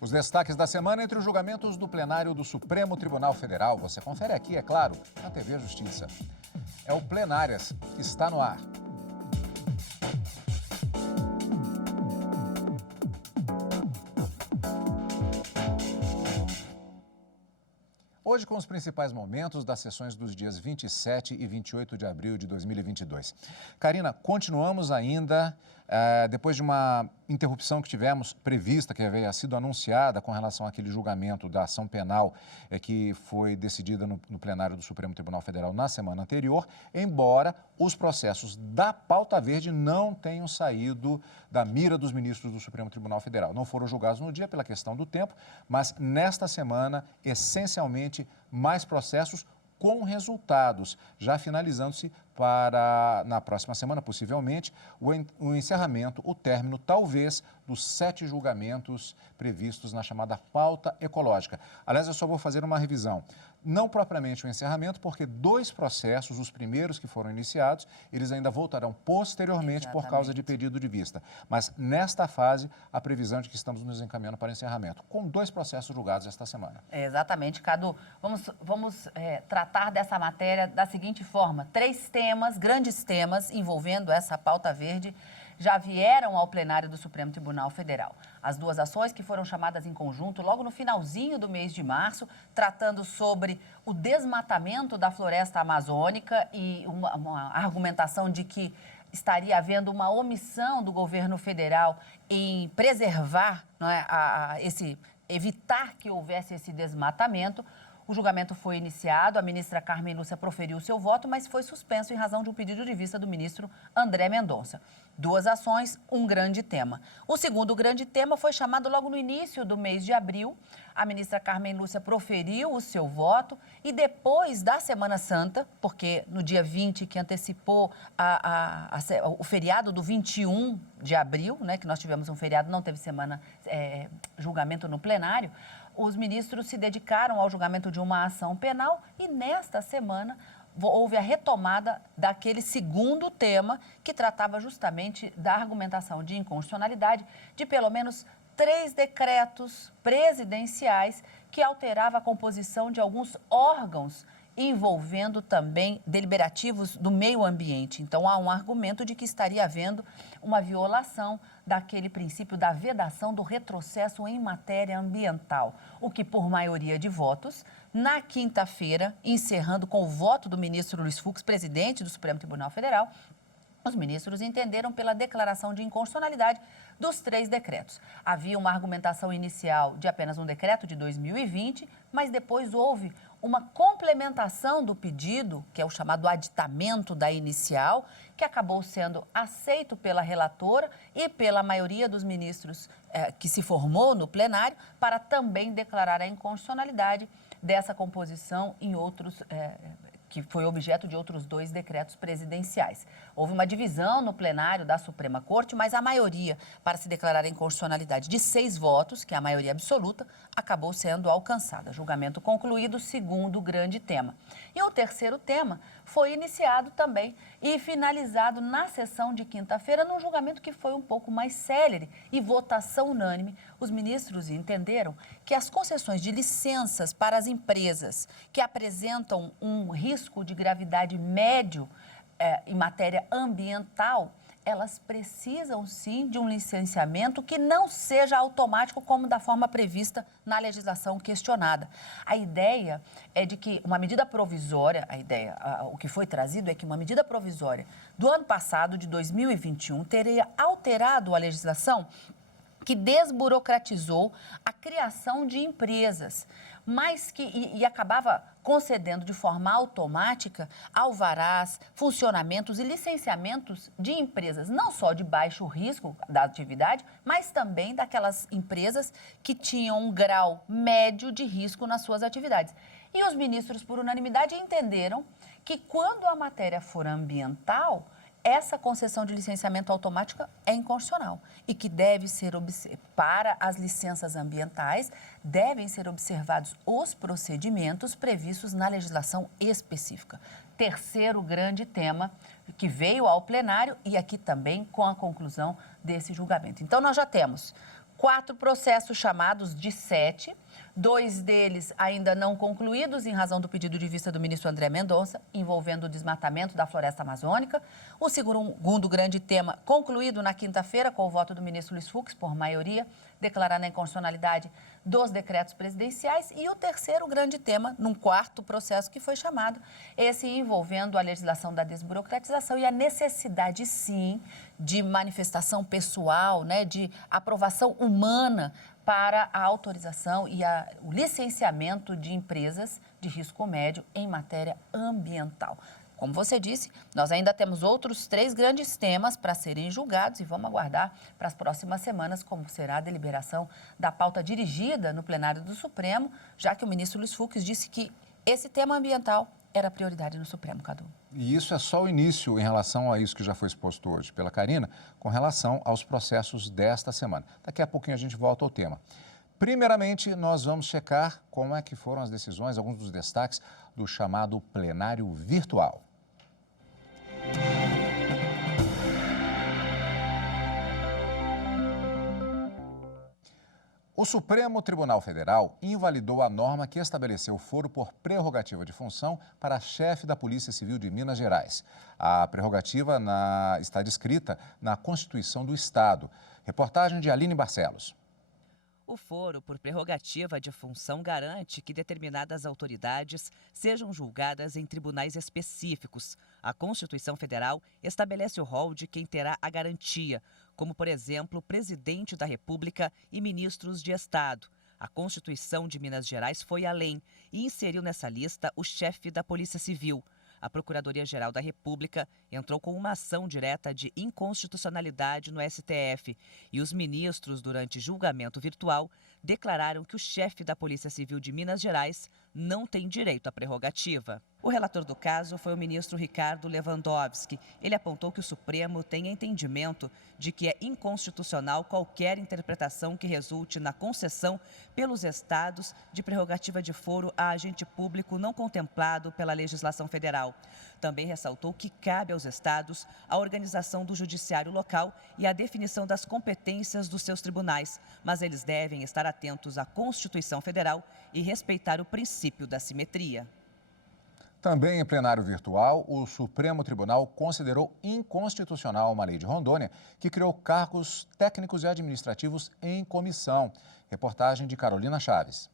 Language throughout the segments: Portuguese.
Os destaques da semana entre os julgamentos do plenário do Supremo Tribunal Federal. Você confere aqui, é claro, na TV Justiça. É o Plenárias que está no ar. Hoje, com os principais momentos das sessões dos dias 27 e 28 de abril de 2022. Karina, continuamos ainda, depois de uma interrupção que tivemos prevista, que havia sido anunciada com relação àquele julgamento da ação penal que foi decidida no plenário do Supremo Tribunal Federal na semana anterior, embora os processos da pauta verde não tenham saído da mira dos ministros do Supremo Tribunal Federal. Não foram julgados no dia pela questão do tempo, mas nesta semana, essencialmente, mais processos com resultados, já finalizando-se para, na próxima semana, possivelmente, o encerramento, o término, talvez, dos 7 julgamentos previstos na chamada pauta ecológica. Aliás, eu só vou fazer uma revisão. Não propriamente o encerramento, porque 2 processos, os primeiros que foram iniciados, eles ainda voltarão posteriormente. Exatamente. Por causa de pedido de vista. Mas, nesta fase, a previsão de que estamos nos encaminhando para encerramento, com 2 processos julgados esta semana. Exatamente, Cadu. Vamos tratar dessa matéria da seguinte forma. 3 temas, grandes temas, envolvendo essa pauta verde, já vieram ao plenário do Supremo Tribunal Federal. As 2 ações que foram chamadas em conjunto logo no finalzinho do mês de março, tratando sobre o desmatamento da floresta amazônica e uma argumentação de que estaria havendo uma omissão do governo federal em preservar, não é, evitar que houvesse esse desmatamento. O julgamento foi iniciado, a ministra Carmen Lúcia proferiu o seu voto, mas foi suspenso em razão de um pedido de vista do ministro André Mendonça. 2 ações, um grande tema. O segundo grande tema foi chamado logo no início do mês de abril. A ministra Carmen Lúcia proferiu o seu voto e depois da Semana Santa, porque no dia 20, que antecipou o feriado do 21 de abril, né, que nós tivemos um feriado, não teve julgamento no plenário, os ministros se dedicaram ao julgamento de uma ação penal e nesta semana houve a retomada daquele segundo tema que tratava justamente da argumentação de inconstitucionalidade de pelo menos 3 decretos presidenciais que alterava a composição de alguns órgãos envolvendo também deliberativos do meio ambiente. Então, há um argumento de que estaria havendo uma violação daquele princípio da vedação do retrocesso em matéria ambiental, o que, por maioria de votos, na quinta-feira, encerrando com o voto do ministro Luiz Fux, presidente do Supremo Tribunal Federal, os ministros entenderam pela declaração de inconstitucionalidade dos 3 decretos. Havia uma argumentação inicial de apenas um decreto de 2020, mas depois houve uma complementação do pedido, que é o chamado aditamento da inicial, que acabou sendo aceito pela relatora e pela maioria dos ministros que se formou no plenário, para também declarar a inconstitucionalidade dessa composição em outros que foi objeto de outros 2 decretos presidenciais. Houve uma divisão no plenário da Suprema Corte, mas a maioria para se declarar a inconstitucionalidade de 6 votos, que é a maioria absoluta, acabou sendo alcançada. Julgamento concluído, segundo grande tema. E o terceiro tema foi iniciado também e finalizado na sessão de quinta-feira, num julgamento que foi um pouco mais célere e votação unânime. Os ministros entenderam que as concessões de licenças para as empresas que apresentam um risco de gravidade médio em matéria ambiental, elas precisam sim de um licenciamento que não seja automático como da forma prevista na legislação questionada. A ideia é de que uma medida provisória, o que foi trazido é que uma medida provisória do ano passado, de 2021, teria alterado a legislação que desburocratizou a criação de empresas, mas que acabava concedendo de forma automática alvarás, funcionamentos e licenciamentos de empresas, não só de baixo risco da atividade, mas também daquelas empresas que tinham um grau médio de risco nas suas atividades. E os ministros, por unanimidade, entenderam que quando a matéria for ambiental, essa concessão de licenciamento automática é inconstitucional e que deve ser, para as licenças ambientais, devem ser observados os procedimentos previstos na legislação específica. Terceiro grande tema que veio ao plenário e aqui também com a conclusão desse julgamento. Então, nós já temos 4 processos chamados de 7, 2 deles ainda não concluídos em razão do pedido de vista do ministro André Mendonça, envolvendo o desmatamento da floresta amazônica. O segundo grande tema, concluído na quinta-feira com o voto do ministro Luiz Fux, por maioria, declarando a inconstitucionalidade dos decretos presidenciais. E o terceiro grande tema, num quarto processo que foi chamado, esse envolvendo a legislação da desburocratização e a necessidade, sim, de manifestação pessoal, né, de aprovação humana para a autorização e o licenciamento de empresas de risco médio em matéria ambiental. Como você disse, nós ainda temos outros 3 grandes temas para serem julgados e vamos aguardar para as próximas semanas como será a deliberação da pauta dirigida no plenário do Supremo, já que o ministro Luiz Fux disse que esse tema ambiental era prioridade no Supremo, Cadu. E isso é só o início em relação a isso que já foi exposto hoje pela Karina, com relação aos processos desta semana. Daqui a pouquinho a gente volta ao tema. Primeiramente, nós vamos checar como é que foram as decisões, alguns dos destaques do chamado plenário virtual. O Supremo Tribunal Federal invalidou a norma que estabeleceu o foro por prerrogativa de função para a chefe da Polícia Civil de Minas Gerais. A prerrogativa está descrita na Constituição do Estado. Reportagem de Aline Barcelos. O foro por prerrogativa de função garante que determinadas autoridades sejam julgadas em tribunais específicos. A Constituição Federal estabelece o rol de quem terá a garantia, como, por exemplo, o presidente da República e ministros de Estado. A Constituição de Minas Gerais foi além e inseriu nessa lista o chefe da Polícia Civil. A Procuradoria-Geral da República entrou com uma ação direta de inconstitucionalidade no STF e os ministros, durante julgamento virtual, declararam que o chefe da Polícia Civil de Minas Gerais não tem direito à prerrogativa. O relator do caso foi o ministro Ricardo Lewandowski. Ele apontou que o Supremo tem entendimento de que é inconstitucional qualquer interpretação que resulte na concessão pelos estados de prerrogativa de foro a agente público não contemplado pela legislação federal. Também ressaltou que cabe aos estados a organização do judiciário local e a definição das competências dos seus tribunais, mas eles devem estar atentos à Constituição Federal e respeitar o princípio da simetria. Também em plenário virtual, o Supremo Tribunal considerou inconstitucional uma lei de Rondônia que criou cargos técnicos e administrativos em comissão. Reportagem de Carolina Chaves.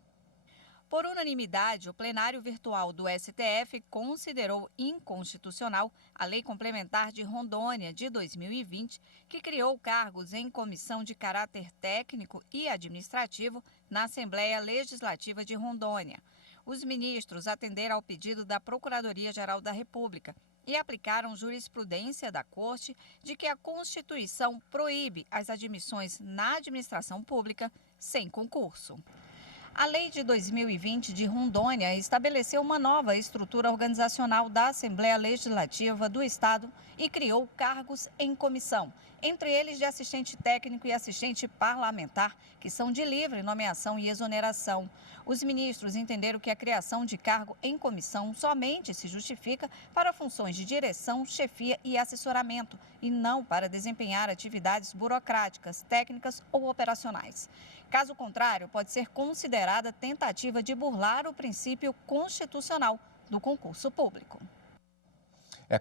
Por unanimidade, o plenário virtual do STF considerou inconstitucional a Lei Complementar de Rondônia de 2020, que criou cargos em comissão de caráter técnico e administrativo na Assembleia Legislativa de Rondônia. Os ministros atenderam ao pedido da Procuradoria-Geral da República e aplicaram jurisprudência da Corte de que a Constituição proíbe as admissões na administração pública sem concurso. A Lei de 2020 de Rondônia estabeleceu uma nova estrutura organizacional da Assembleia Legislativa do Estado e criou cargos em comissão, entre eles de assistente técnico e assistente parlamentar, que são de livre nomeação e exoneração. Os ministros entenderam que a criação de cargo em comissão somente se justifica para funções de direção, chefia e assessoramento, e não para desempenhar atividades burocráticas, técnicas ou operacionais. Caso contrário, pode ser considerada tentativa de burlar o princípio constitucional do concurso público.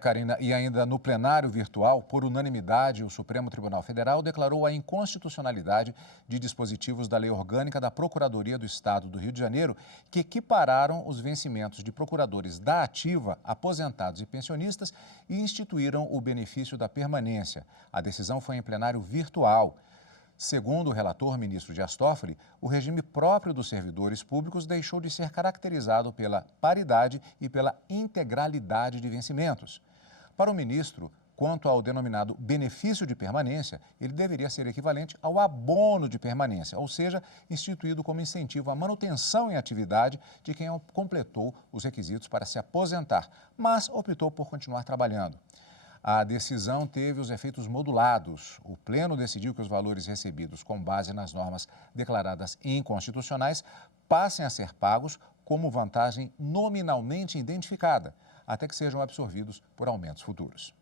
Karina, e ainda no plenário virtual, por unanimidade, o Supremo Tribunal Federal declarou a inconstitucionalidade de dispositivos da Lei Orgânica da Procuradoria do Estado do Rio de Janeiro, que equipararam os vencimentos de procuradores da ativa, aposentados e pensionistas e instituíram o benefício da permanência. A decisão foi em plenário virtual. Segundo o relator ministro Dias Toffoli, o regime próprio dos servidores públicos deixou de ser caracterizado pela paridade e pela integralidade de vencimentos. Para o ministro, quanto ao denominado benefício de permanência, ele deveria ser equivalente ao abono de permanência, ou seja, instituído como incentivo à manutenção em atividade de quem completou os requisitos para se aposentar, mas optou por continuar trabalhando. A decisão teve os efeitos modulados. O Pleno decidiu que os valores recebidos com base nas normas declaradas inconstitucionais passem a ser pagos como vantagem nominalmente identificada, até que sejam absorvidos por aumentos futuros.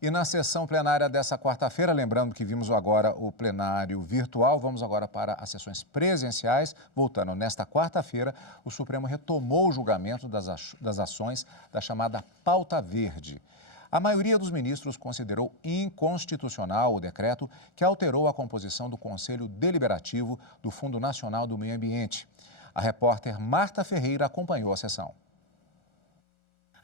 E na sessão plenária dessa quarta-feira, lembrando que vimos agora o plenário virtual, vamos agora para as sessões presenciais. Voltando, nesta quarta-feira, o Supremo retomou o julgamento das ações da chamada pauta verde. A maioria dos ministros considerou inconstitucional o decreto que alterou a composição do Conselho Deliberativo do Fundo Nacional do Meio Ambiente. A repórter Marta Ferreira acompanhou a sessão.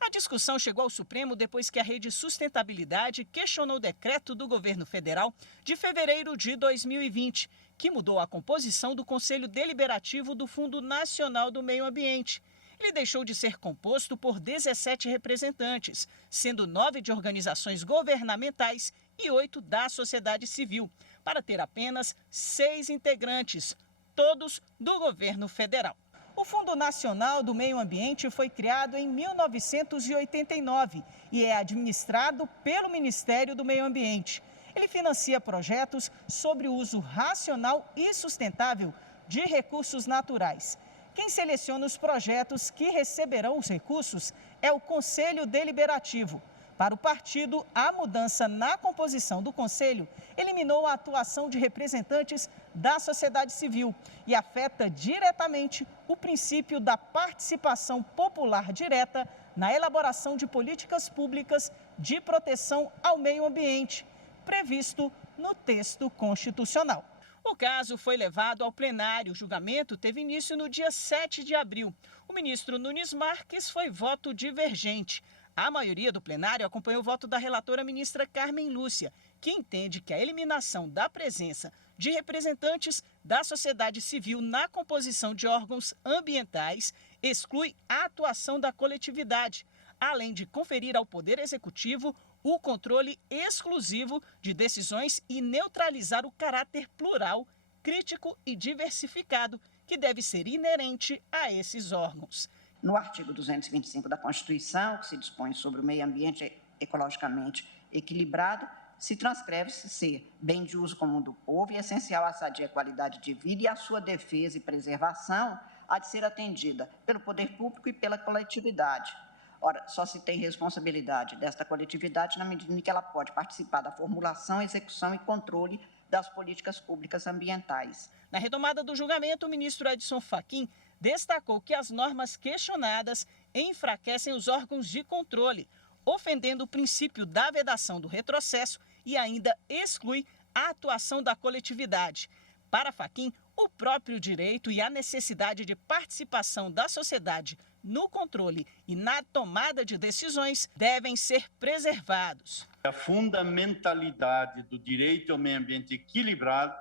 A discussão chegou ao Supremo depois que a Rede Sustentabilidade questionou o decreto do governo federal de fevereiro de 2020, que mudou a composição do Conselho Deliberativo do Fundo Nacional do Meio Ambiente. Ele deixou de ser composto por 17 representantes, sendo 9 de organizações governamentais e 8 da sociedade civil, para ter apenas 6 integrantes, todos do governo federal. O Fundo Nacional do Meio Ambiente foi criado em 1989 e é administrado pelo Ministério do Meio Ambiente. Ele financia projetos sobre o uso racional e sustentável de recursos naturais. Quem seleciona os projetos que receberão os recursos é o Conselho Deliberativo. Para o partido, a mudança na composição do Conselho eliminou a atuação de representantes da sociedade civil e afeta diretamente o princípio da participação popular direta na elaboração de políticas públicas de proteção ao meio ambiente, previsto no texto constitucional. O caso foi levado ao plenário. O julgamento teve início no dia 7 de abril. O ministro Nunes Marques foi voto divergente. A maioria do plenário acompanhou o voto da relatora ministra Carmen Lúcia, que entende que a eliminação da presença de representantes da sociedade civil na composição de órgãos ambientais exclui a atuação da coletividade, além de conferir ao Poder Executivo o controle exclusivo de decisões e neutralizar o caráter plural, crítico e diversificado que deve ser inerente a esses órgãos. No artigo 225 da Constituição, que se dispõe sobre o meio ambiente ecologicamente equilibrado, se transcreve-se ser bem de uso comum do povo e essencial à sadia qualidade de vida, e a sua defesa e preservação há de ser atendida pelo poder público e pela coletividade. Ora, só se tem responsabilidade desta coletividade na medida em que ela pode participar da formulação, execução e controle das políticas públicas ambientais. Na retomada do julgamento, o ministro Edson Fachin destacou que as normas questionadas enfraquecem os órgãos de controle, ofendendo o princípio da vedação do retrocesso e ainda exclui a atuação da coletividade. Para Fachin, o próprio direito e a necessidade de participação da sociedade no controle e na tomada de decisões devem ser preservados. A fundamentalidade do direito ao meio ambiente equilibrado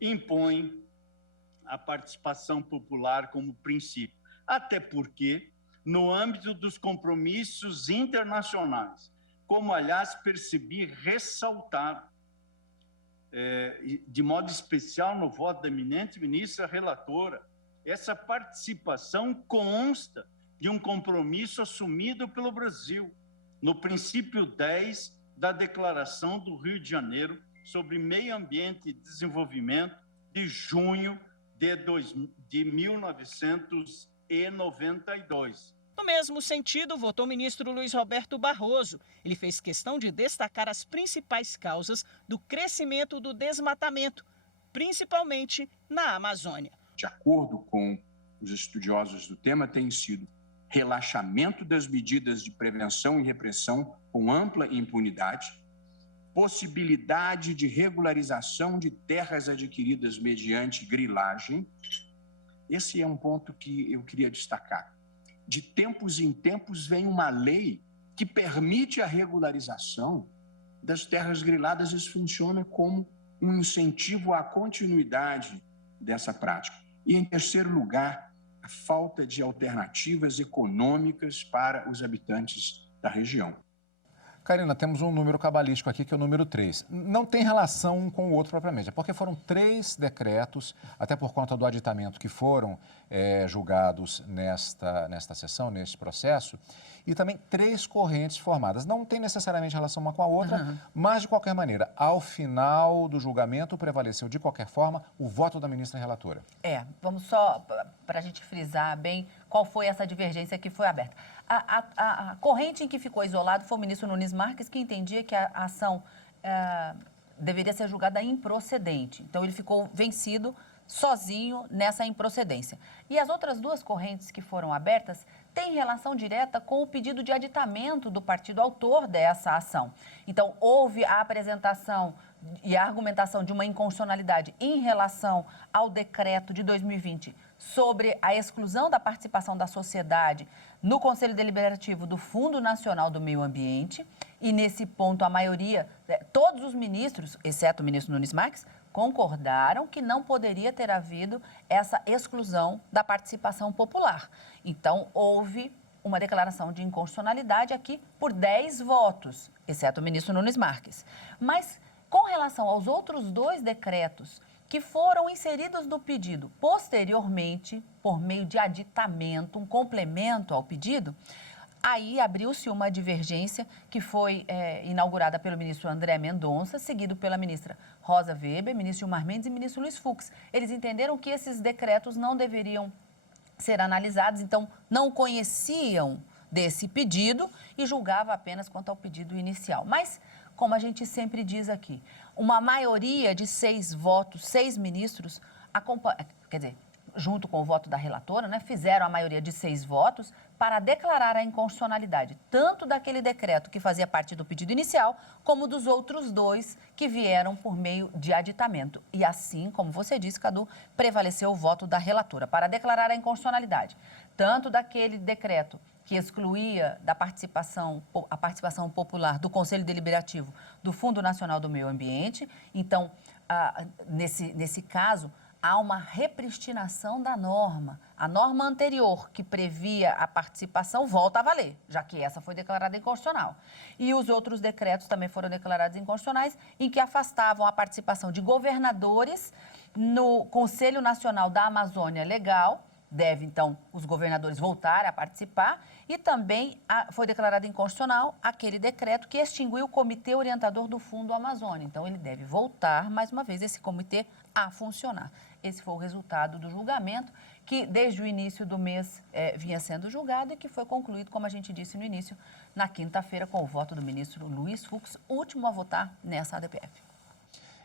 impõe a participação popular como princípio, até porque, no âmbito dos compromissos internacionais, como, aliás, percebi ressaltar, de modo especial no voto da eminente ministra relatora, essa participação consta de um compromisso assumido pelo Brasil, no princípio 10 da Declaração do Rio de Janeiro sobre Meio Ambiente e Desenvolvimento, de junho de 1992. No mesmo sentido, votou o ministro Luiz Roberto Barroso. Ele fez questão de destacar as principais causas do crescimento do desmatamento, principalmente na Amazônia. De acordo com os estudiosos do tema, tem sido relaxamento das medidas de prevenção e repressão com ampla impunidade, possibilidade de regularização de terras adquiridas mediante grilagem. Esse é um ponto que eu queria destacar. De tempos em tempos vem uma lei que permite a regularização das terras griladas. Isso funciona como um incentivo à continuidade dessa prática. E, em terceiro lugar, a falta de alternativas econômicas para os habitantes da região. Karina, temos um número cabalístico aqui, que é o número 3. Não tem relação um com o outro propriamente, é porque foram 3 decretos, até por conta do aditamento, que foram julgados nesta sessão, neste processo, e também 3 correntes formadas. Não tem necessariamente relação uma com a outra, mas, de qualquer maneira, ao final do julgamento, prevaleceu, de qualquer forma, o voto da ministra relatora. Vamos só, para a gente frisar bem, qual foi essa divergência que foi aberta. A corrente em que ficou isolado foi o ministro Nunes Marques, que entendia que a ação deveria ser julgada improcedente. Então, ele ficou vencido sozinho nessa improcedência. E as outras duas correntes que foram abertas têm relação direta com o pedido de aditamento do partido autor dessa ação. Então, houve a apresentação e a argumentação de uma inconstitucionalidade em relação ao decreto de 2020 sobre a exclusão da participação da sociedade no Conselho Deliberativo do Fundo Nacional do Meio Ambiente. E, nesse ponto, a maioria, todos os ministros, exceto o ministro Nunes Marques, concordaram que não poderia ter havido essa exclusão da participação popular. Então, houve uma declaração de inconstitucionalidade aqui por 10 votos, exceto o ministro Nunes Marques. Mas, com relação aos outros dois decretos que foram inseridos no pedido posteriormente, por meio de aditamento, um complemento ao pedido, aí abriu-se uma divergência que foi inaugurada pelo ministro André Mendonça, seguido pela ministra Rosa Weber, ministro Gilmar Mendes e ministro Luiz Fux. Eles entenderam que esses decretos não deveriam ser analisados, então não conheciam desse pedido e julgava apenas quanto ao pedido inicial. Mas, como a gente sempre diz aqui, uma maioria de 6 votos, 6 ministros, junto com o voto da relatora, né, fizeram a maioria de 6 votos para declarar a inconstitucionalidade, tanto daquele decreto que fazia parte do pedido inicial, como dos outros 2 que vieram por meio de aditamento. E assim, como você disse, Cadu, prevaleceu o voto da relatora para declarar a inconstitucionalidade, tanto daquele decreto que excluía a participação popular do Conselho Deliberativo do Fundo Nacional do Meio Ambiente. Então, nesse caso, há uma repristinação da norma. A norma anterior, que previa a participação, volta a valer, já que essa foi declarada inconstitucional. E os outros decretos também foram declarados inconstitucionais, em que afastavam a participação de governadores no Conselho Nacional da Amazônia Legal. Deve, então, os governadores voltarem a participar. E também foi declarado inconstitucional aquele decreto que extinguiu o Comitê Orientador do Fundo Amazônia. Então, ele deve voltar, mais uma vez, esse comitê a funcionar. Esse foi o resultado do julgamento, que desde o início do mês vinha sendo julgado e que foi concluído, como a gente disse no início, na quinta-feira, com o voto do ministro Luiz Fux, último a votar nessa ADPF.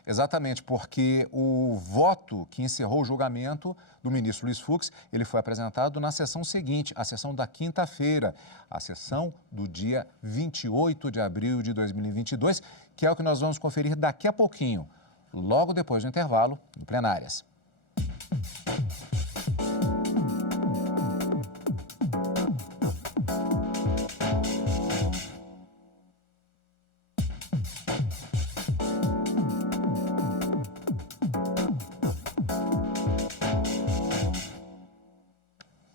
Exatamente, porque o voto que encerrou o julgamento do ministro Luiz Fux, ele foi apresentado na sessão seguinte, a sessão da quinta-feira, a sessão do dia 28 de abril de 2022, que é o que nós vamos conferir daqui a pouquinho, logo depois do intervalo, no Plenárias.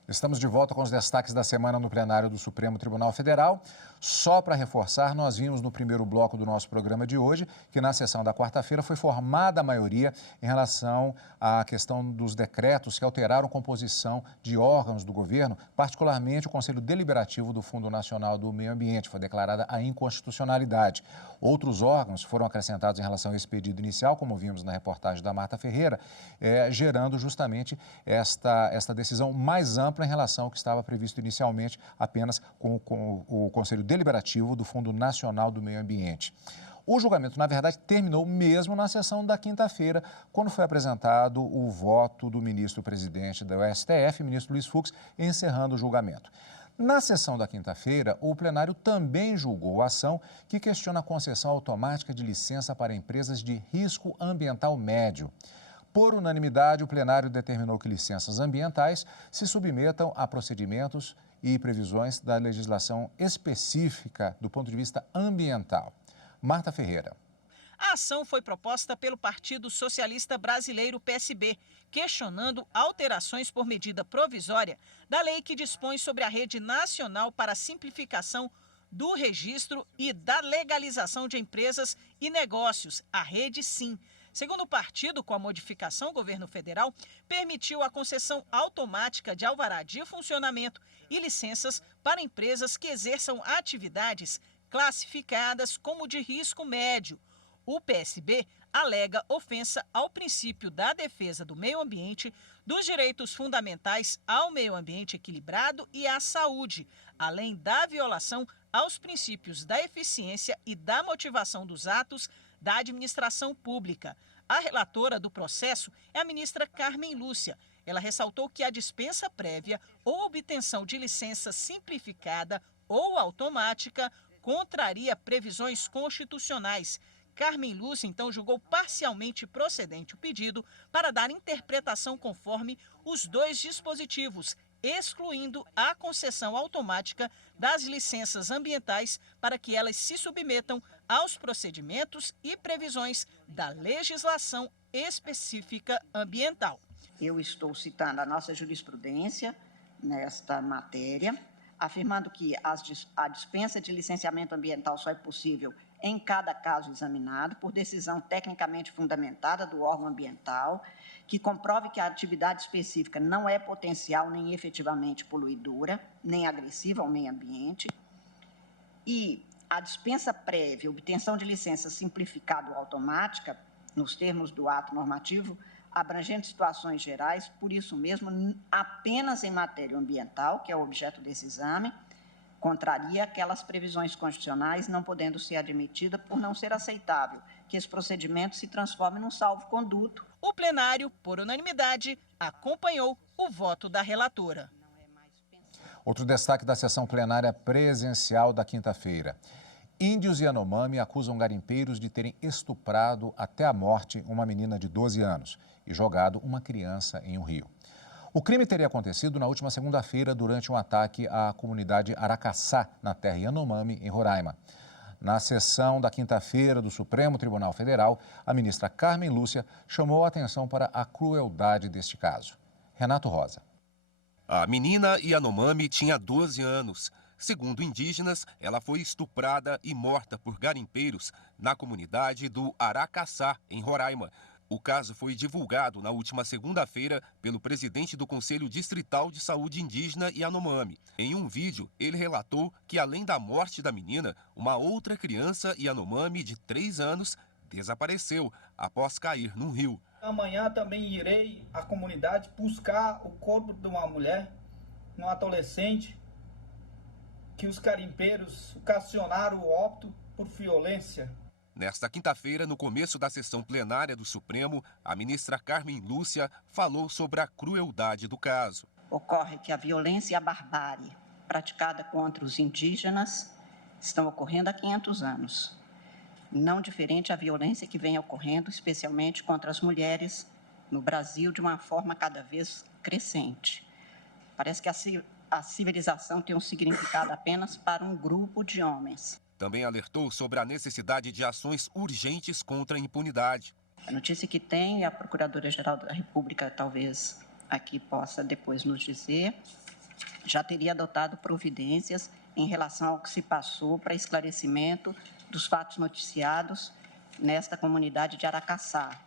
Estamos de volta com os destaques da semana no plenário do Supremo Tribunal Federal. Só para reforçar, nós vimos no primeiro bloco do nosso programa de hoje que na sessão da quarta-feira foi formada a maioria em relação à questão dos decretos que alteraram a composição de órgãos do governo, particularmente o Conselho Deliberativo do Fundo Nacional do Meio Ambiente. Foi declarada a inconstitucionalidade. Outros órgãos foram acrescentados em relação a esse pedido inicial, como vimos na reportagem da Marta Ferreira, gerando justamente esta decisão mais ampla em relação ao que estava previsto inicialmente apenas com o Conselho Deliberativo do Fundo Nacional do Meio Ambiente. O julgamento, na verdade, terminou mesmo na sessão da quinta-feira, quando foi apresentado o voto do ministro-presidente do STF, ministro Luiz Fux, encerrando o julgamento. Na sessão da quinta-feira, o plenário também julgou a ação que questiona a concessão automática de licença para empresas de risco ambiental médio. Por unanimidade, o plenário determinou que licenças ambientais se submetam a procedimentos e previsões da legislação específica do ponto de vista ambiental. Marta Ferreira. A ação foi proposta pelo Partido Socialista Brasileiro, PSB, questionando alterações por medida provisória da lei que dispõe sobre a Rede Nacional para a Simplificação do Registro e da Legalização de Empresas e Negócios, a Rede SIM. Segundo o partido, com a modificação, o governo federal permitiu a concessão automática de alvará de funcionamento e licenças para empresas que exerçam atividades classificadas como de risco médio. O PSB alega ofensa ao princípio da defesa do meio ambiente, dos direitos fundamentais ao meio ambiente equilibrado e à saúde, além da violação aos princípios da eficiência e da motivação dos atos da administração pública. A relatora do processo é a ministra Carmen Lúcia. Ela ressaltou que a dispensa prévia ou obtenção de licença simplificada ou automática contraria previsões constitucionais. Carmen Lúcia, então, julgou parcialmente procedente o pedido para dar interpretação conforme os dois dispositivos, excluindo a concessão automática das licenças ambientais para que elas se submetam aos procedimentos e previsões da legislação específica ambiental. Eu estou citando a nossa jurisprudência nesta matéria, afirmando que a dispensa de licenciamento ambiental só é possível em cada caso examinado por decisão tecnicamente fundamentada do órgão ambiental, que comprove que a atividade específica não é potencial nem efetivamente poluidora, nem agressiva ao meio ambiente, e a dispensa prévia, obtenção de licença simplificada ou automática, nos termos do ato normativo, abrangendo situações gerais, por isso mesmo, apenas em matéria ambiental, que é o objeto desse exame, contraria aquelas previsões constitucionais, não podendo ser admitida por não ser aceitável que esse procedimento se transforme num salvo-conduto. O plenário, por unanimidade, acompanhou o voto da relatora. Outro destaque da sessão plenária presencial da quinta-feira. Índios Yanomami acusam garimpeiros de terem estuprado até a morte uma menina de 12 anos e jogado uma criança em um rio. O crime teria acontecido na última segunda-feira durante um ataque à comunidade Aracaçá, na terra Yanomami, em Roraima. Na sessão da quinta-feira do Supremo Tribunal Federal, a ministra Carmen Lúcia chamou a atenção para a crueldade deste caso. Renato Rosa. A menina Yanomami tinha 12 anos. Segundo indígenas, ela foi estuprada e morta por garimpeiros na comunidade do Aracaçá, em Roraima. O caso foi divulgado na última segunda-feira pelo presidente do Conselho Distrital de Saúde Indígena Yanomami. Em um vídeo, ele relatou que, além da morte da menina, uma outra criança Yanomami de 3 anos desapareceu após cair num rio. Amanhã também irei à comunidade buscar o corpo de uma mulher, uma adolescente, que os garimpeiros ocasionaram o óbito por violência. Nesta quinta-feira, no começo da sessão plenária do Supremo, a ministra Carmen Lúcia falou sobre a crueldade do caso. Ocorre que a violência e a barbárie praticada contra os indígenas estão ocorrendo há 500 anos. Não diferente a violência que vem ocorrendo, especialmente contra as mulheres no Brasil, de uma forma cada vez crescente. Parece que a civilização tem um significado apenas para um grupo de homens. Também alertou sobre a necessidade de ações urgentes contra a impunidade. A notícia que tem, a Procuradora-Geral da República talvez aqui possa depois nos dizer, já teria adotado providências em relação ao que se passou para esclarecimento dos fatos noticiados nesta comunidade de Aracaçá.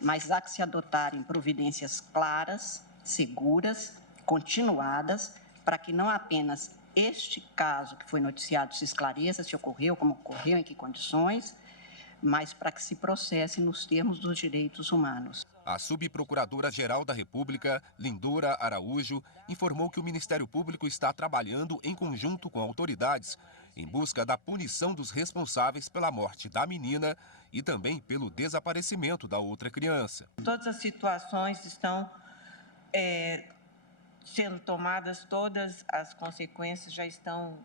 Mas há que se adotarem providências claras, seguras, continuadas, para que não apenas este caso que foi noticiado se esclareça, se ocorreu, como ocorreu, em que condições, mas para que se processe nos termos dos direitos humanos. A subprocuradora-geral da República, Lindora Araújo, informou que o Ministério Público está trabalhando em conjunto com autoridades em busca da punição dos responsáveis pela morte da menina e também pelo desaparecimento da outra criança. Todas as situações estão sendo tomadas, todas as consequências já estão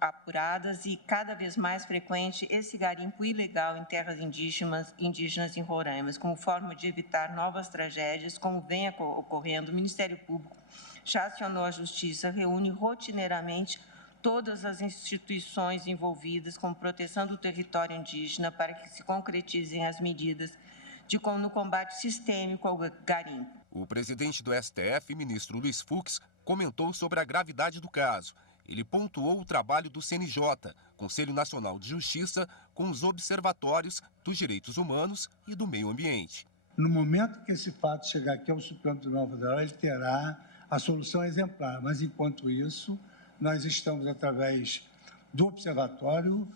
apuradas e cada vez mais frequente esse garimpo ilegal em terras indígenas em Roraima, como forma de evitar novas tragédias, como vem ocorrendo. O Ministério Público já acionou a Justiça, reúne rotineiramente todas as instituições envolvidas com proteção do território indígena para que se concretizem as medidas no combate sistêmico ao garimpo. O presidente do STF, ministro Luiz Fux, comentou sobre a gravidade do caso. Ele pontuou o trabalho do CNJ, Conselho Nacional de Justiça, com os observatórios dos direitos humanos e do meio ambiente. No momento que esse fato chegar aqui ao Supremo Tribunal Federal, ele terá a solução exemplar. Mas, enquanto isso, nós estamos, através do observatório,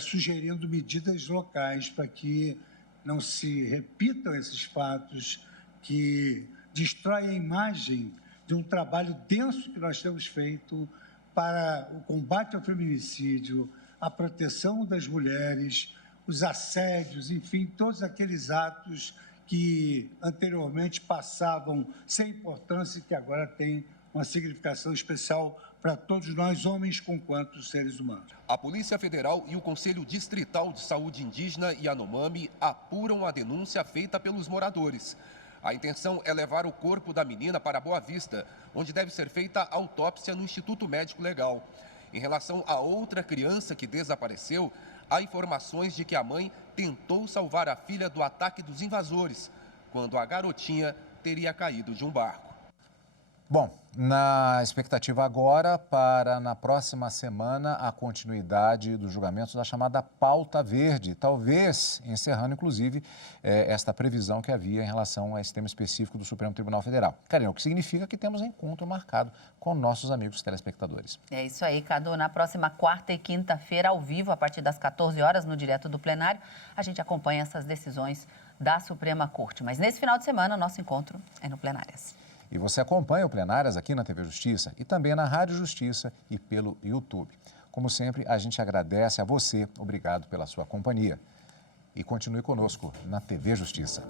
sugerindo medidas locais para que não se repitam esses fatos que destroem a imagem de um trabalho denso que nós temos feito para o combate ao feminicídio, a proteção das mulheres, os assédios, enfim, todos aqueles atos que anteriormente passavam sem importância e que agora têm uma significação especial para todos nós, homens quanto seres humanos. A Polícia Federal e o Conselho Distrital de Saúde Indígena Yanomami apuram a denúncia feita pelos moradores. A intenção é levar o corpo da menina para Boa Vista, onde deve ser feita a autópsia no Instituto Médico Legal. Em relação a outra criança que desapareceu, há informações de que a mãe tentou salvar a filha do ataque dos invasores, quando a garotinha teria caído de um barco. Bom, na expectativa agora para na próxima semana a continuidade dos julgamentos da chamada pauta verde, talvez encerrando inclusive esta previsão que havia em relação a esse tema específico do Supremo Tribunal Federal. Karina, o que significa que temos encontro marcado com nossos amigos telespectadores. É isso aí, Cadu. Na próxima quarta e quinta-feira, ao vivo, a partir das 14 horas, no Direto do Plenário, a gente acompanha essas decisões da Suprema Corte. Mas nesse final de semana, o nosso encontro é no Plenárias. E você acompanha o Plenárias aqui na TV Justiça e também na Rádio Justiça e pelo YouTube. Como sempre, a gente agradece a você. Obrigado pela sua companhia. E continue conosco na TV Justiça.